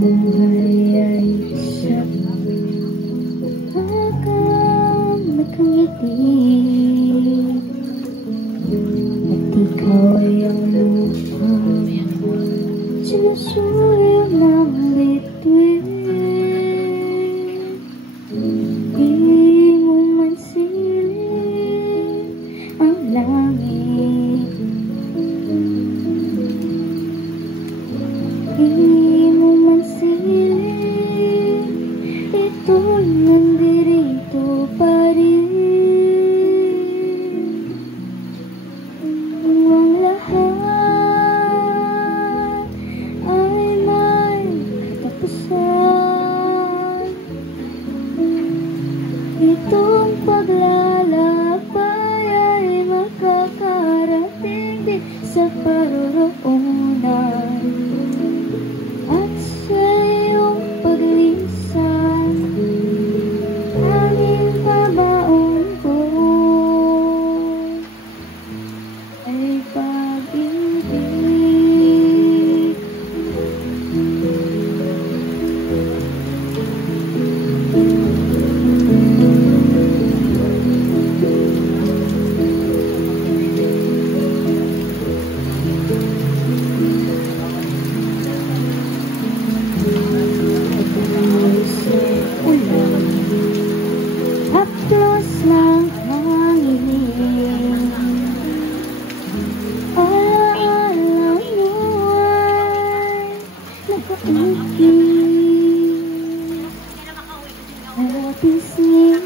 Buhay ay siya hanggang nakangiti, at ikaw ay ang lupang sinusuyo ng bituin. Di mo man silip ang langit, di mo man silip, ito'y nandirito pa rin. Ang lahat ay may katapusan. Itong paglalakbay ay makakarating din sa paroroonan. At sa iyong paglisan, tanging pabaon ko ay pag-ibig. Haplos ng hangin, alaala mo ay nakaukit na pisngi.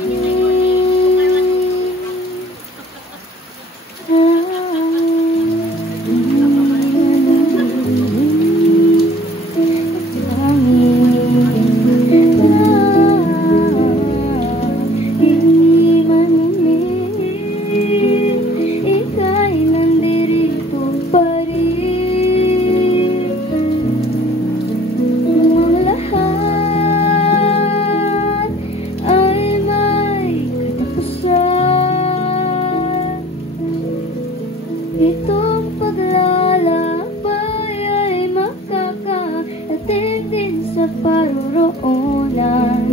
Itong paglalakbay ay makakarating din sa paroroonan.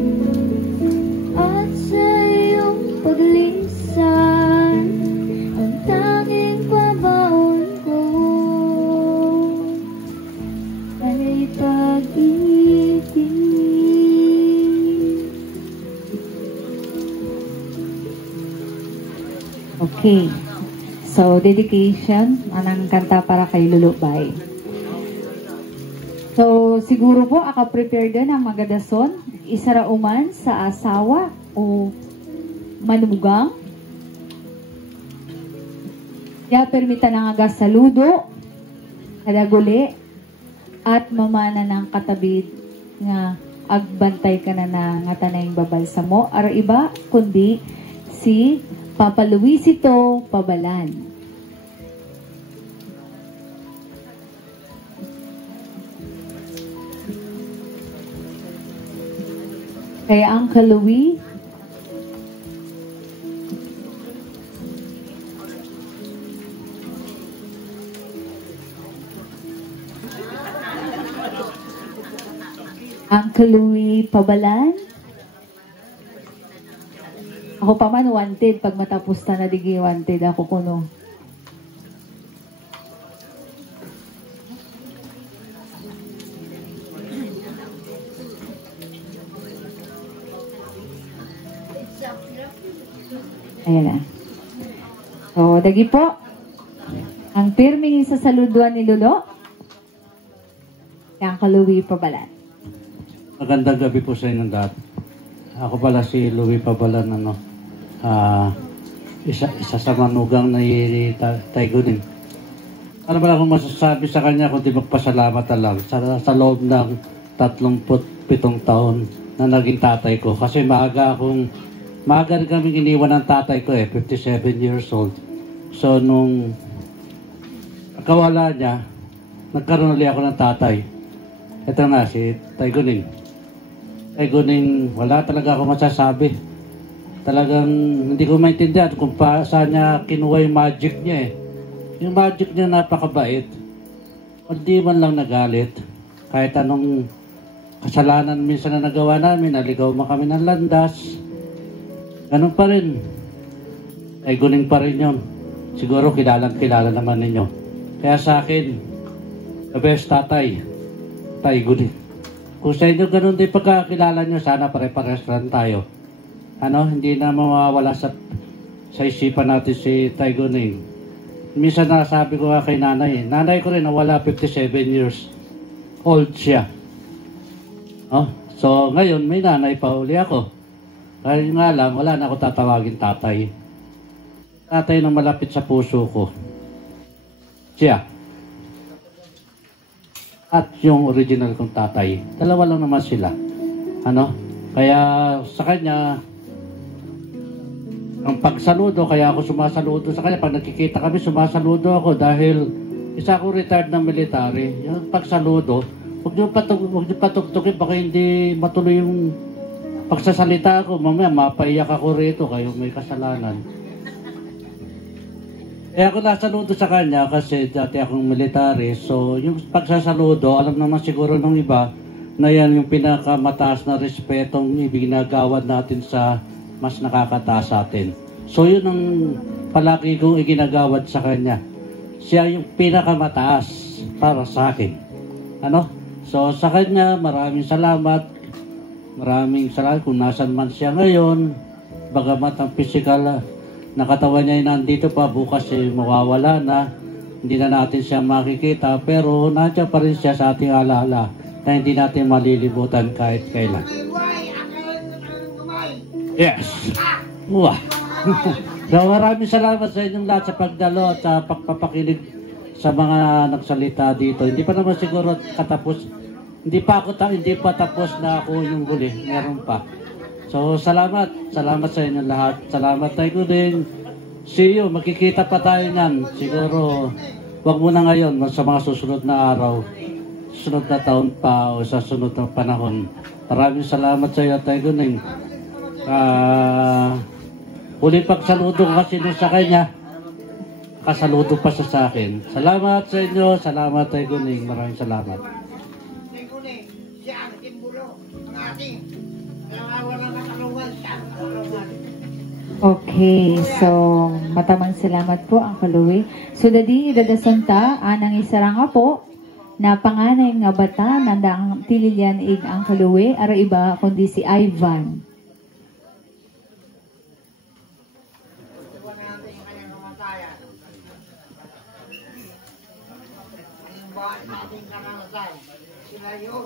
At sa iyong paglisan, ang tanging pabaon ko ay pag-ibig. Okay. So, dedication, anang kanta para kay Lulubay. So, siguro po, prepare din ang magadason, isarauman sa asawa o manugang. Ya, permita na nga saludo, kadaguli, at mamana ng katabid nga agbantay ka na nga tanayng babalsa mo. Ara iba, kundi si Papa Luisito Pabalan. Kay Uncle Louie, Uncle Louie Pabalan. Ako pa man wanted, pag matapos na digi wanted ako kuno. Ayan na. So, dagi po. Ang pirming sasaluduan ni Lolo. Yang Louie Pabalan. Magandang gabi po sa inyong lahat. Ako pala si Louie Pabalan, isa sa manugang na Taygunin. Ano ba akong masasabi sa kanya kundi magpasalamat na lang sa loob ng 37 taon na naging tatay ko. Kasi maaga rin kaming iniwan ng tatay ko 57 years old. So nung kawala niya, nagkaroon ulit ako ng tatay. Ito nga, si Taygunin. Taygunin, wala talaga ako masasabi. Talagang hindi ko maintindihan kung saan niya kinuha yung magic niya Yung magic niya napakabait. Hindi man lang nagalit. Kahit anong kasalanan minsan na nagawa namin, naligaw man kami ng landas, ganun pa rin. Ay guling pa rin yun. Siguro kilala naman ninyo. Kaya sa akin, the best tatay, Tay Guling. Kung sa inyo ganun din pagkakilala nyo, sana pare-pares lang tayo. Hindi na mawawala sa isipan natin si Tay Guling. Minsan nasabi ko nga kay nanay, nanay ko rin nawala 57 years old siya. So ngayon may nanay pa uli ako. Kaya nga lang, wala na ako tatawagin tatay. Tatay na malapit sa puso ko. Siya. At yung original kong tatay. Dalawa lang naman sila. Kaya sa kanya, ang pagsaludo, kaya ako sumasaludo sa kanya. Pag nakikita kami, sumasaludo ako dahil isa ako retired ng military. Yung pagsaludo, huwag niyo patugtugin, baka hindi matuloy yung pagsasalita ko. Mamaya, mapaiyak ako rito, kayo may kasalanan. Kaya ako nasaludo sa kanya kasi dati akong military. So, yung pagsasaludo, alam naman siguro ng iba na yan yung pinakamataas na respetong ibinagawad natin sa mas nakakataas sa atin. So, yun ang palagi kong iginagawad sa kanya. Siya yung pinakamataas para sa akin. So, sa kanya, maraming salamat. Maraming salamat kung nasan man siya ngayon. Bagamat ang physical na katawan niya ay nandito pa, bukas mawawala na. Hindi na natin siya makikita, pero nandiyan pa rin siya sa ating alaala na hindi natin malilimutan kahit kailan. Yes! Wow! So maraming salamat sa inyong lahat sa pagdalo at sa pagpapakinig sa mga nagsalita dito. Hindi pa naman siguro katapos, hindi pa tapos na ako yung huli, meron pa. So, salamat sa inyong lahat. Salamat tayo din. See you. Makikita pa tayo niyan. Siguro, wag muna ngayon, sa mga susunod na araw, susunod na taon pa o sa sunod na panahon. Maraming salamat sa iyo tayo din. Huling pagsaludo ko kasi sa kanya, kasaludo pa siya sa akin. Salamat sa inyo. Salamat tayo din. Maraming salamat. Siya ang timbulo ng ating wala na kalungan siya. Okay, so matamang salamat po ang kaluwi. So dadi idadasanta anang isarang po na panganay nga bata nandang tililyan ig ang kaluwi ara iba kundi si Ivan. Sila yun.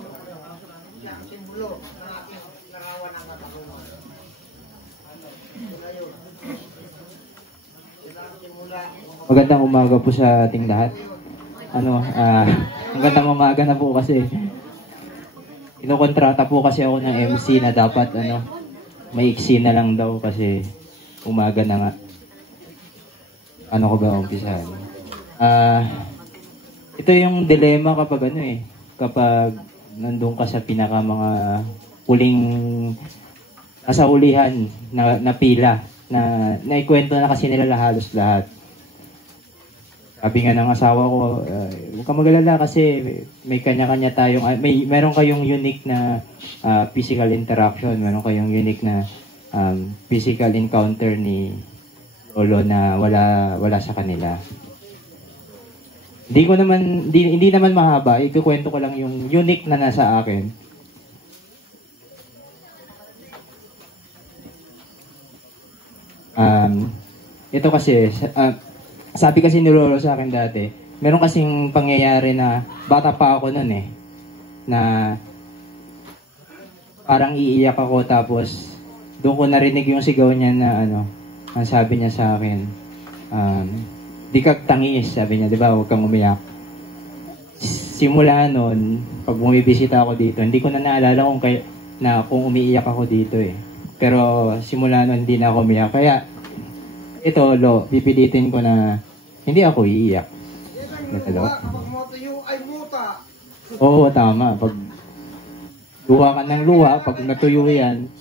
Siya ang simbolo ng ating larawan ng katawan. Sila yun. Sila ang simula. Magandang umaga po sa ating lahat. Magandang umaga na po kasi kinukontrata po kasi ako ng MC na dapat may iksi na lang daw kasi umaga na nga. Ano ko ba umpisahan? Ito yung dilema kapag kapag nandun ka sa pinaka mga huling nasa ulihan na pila na naikwento na kasi nila halos lahat. Sabi nga ng asawa ko, huwag ka mag-alala kasi may kanya-kanya tayong, meron kayong unique na physical interaction, meron kayong unique na physical encounter ni Lolo na wala sa kanila. Hindi naman mahaba, ikukwento ko lang yung unique na nasa akin. Ito kasi, sabi kasi ni Lolo sa akin dati, meron kasing pangyayari na bata pa ako nun na parang iiyak ako tapos doon ko narinig yung sigaw niya na ang sabi niya sa akin, di ka tangis, sabi niya, di ba, huwag kang umiyak. Simula noon, pag bumibisita ako dito, hindi ko na naalala kung umiiyak ako dito Pero simula noon, hindi na ako umiyak. Kaya, ito, pipilitin ko na hindi ako iiyak. Kapag matuyo ay muta. Oo, tama. Pag luha ka ng luha, pag natuyo yan,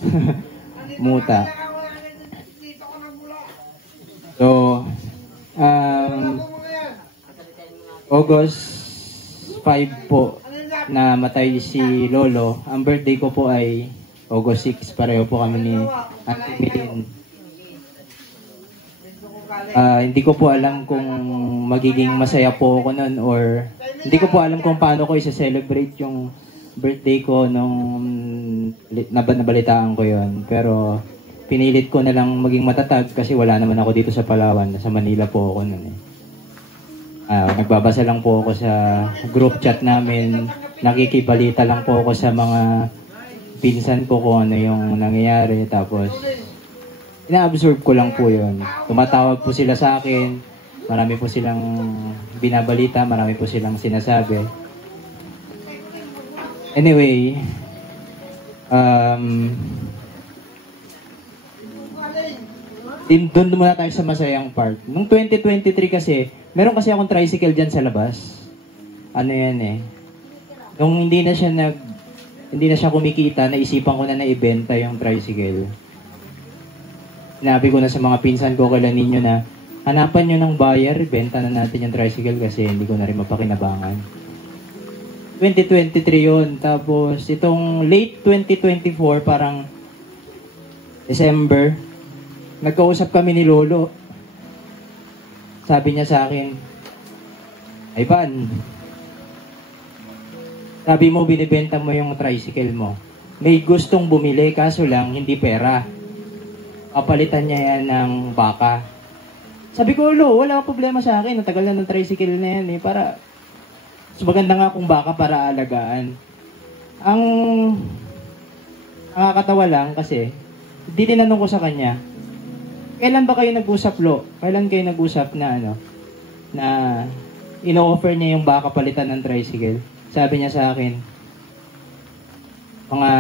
muta. So, August 5 po, na matay si Lolo, ang birthday ko po ay August 6. Pareho po kami ni Auntie Milin. Hindi ko po alam kung magiging masaya po ako nun or hindi ko po alam kung paano ko isa-celebrate yung birthday ko nung nabalitaan ko yon. Pero pinilit ko na lang maging matatag kasi wala naman ako dito sa Palawan. Sa Manila po ako nun eh. Nagbabasa lang po ako sa group chat namin. Nakikibalita lang po ako sa mga pinsan ko kung ano yung nangyayari. Tapos, ina-absorb ko lang po yun. Tumatawag po sila sa akin. Marami po silang binabalita. Marami po silang sinasabi. Anyway, doon muna tayo sa masayang part. Nung 2023 kasi, meron kasi akong tricycle dyan sa labas. Ano yan eh. Nung hindi na siya kumikita, naisipan ko na ibenta yung tricycle. Sinabi ko na sa mga pinsan ko kailan ninyo na hanapan nyo ng buyer, benta na natin yung tricycle kasi hindi ko na rin mapakinabangan. 2023 yun. Tapos itong late 2024, parang December, nagkausap kami ni Lolo. Sabi niya sa akin, Ivan, sabi mo binibenta mo yung tricycle mo. May gustong bumili kaso lang hindi pera. Papalitan niya yan ng baka. Sabi ko, Lolo, wala akong problema sa akin. Ang tagal na ng tricycle na yan eh. Para, mas maganda nga kung baka para alagaan. Ang nakakatawa lang kasi, di tinanong ko sa kanya, kailan ba kayo nag-usap, Lo? Kailan kayo nag-usap na na ino-offer niya yung baka palitan ng tricycle? Sabi niya sa akin, mga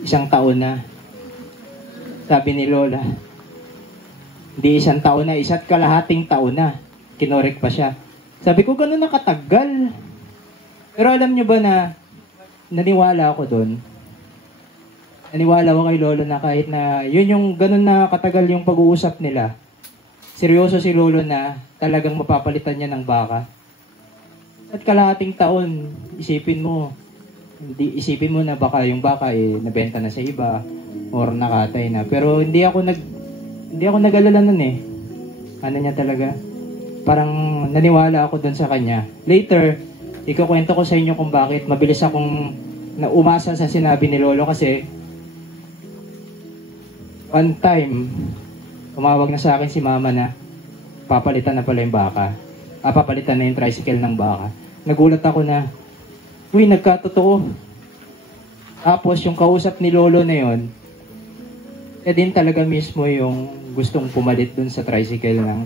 1 taon na. Sabi ni Lola, hindi 1 taon na, 1 kalahating taon na. Kinorek pa siya. Sabi ko, gano'n na katagal. Pero alam niyo ba na naniwala ako doon? Naniwala ako kay Lolo na kahit na yun yung gano'n na katagal yung pag-uusap nila. Seryoso si Lolo na talagang mapapalitan niya ng baka. At kalahating taon, isipin mo na baka yung baka nabenta na sa iba or nakatay na. Pero hindi ako nag-alala nun eh. Ano niya talaga? Parang naniwala ako doon sa kanya. Later, ikukwento ko sa inyo kung bakit mabilis akong umasa sa sinabi ni Lolo kasi one time, tumawag na sa akin si Mama na papalitan na pala yung baka. Papalitan na yung tricycle ng baka. Nagulat ako na, uy, nagkatotoo. Tapos yung kausap ni Lolo na yon, din talaga mismo yung gustong pumalit dun sa tricycle ng